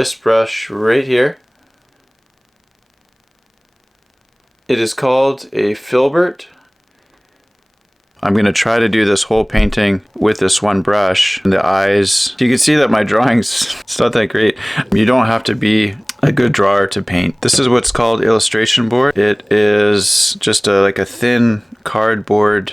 This brush right here. It is called a filbert. I'm going to try to do this whole painting with this one brush. And the eyes, you can see that my drawing's it's not that great. You don't have to be a good drawer to paint. This is what's called illustration board. It is just like a thin cardboard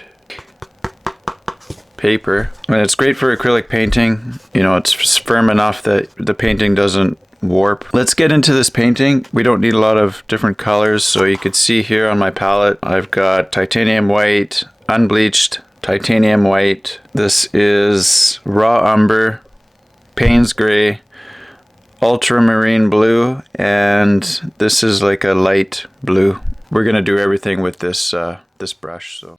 paper, and it's great for acrylic painting. You know, it's firm enough that the painting doesn't warp. Let's get into this painting. We don't need a lot of different colors, so you could see here on my palette I've got titanium white, unbleached titanium white. This is raw umber, Payne's gray, ultramarine blue, and this is like a light blue. We're gonna do everything with this this brush. So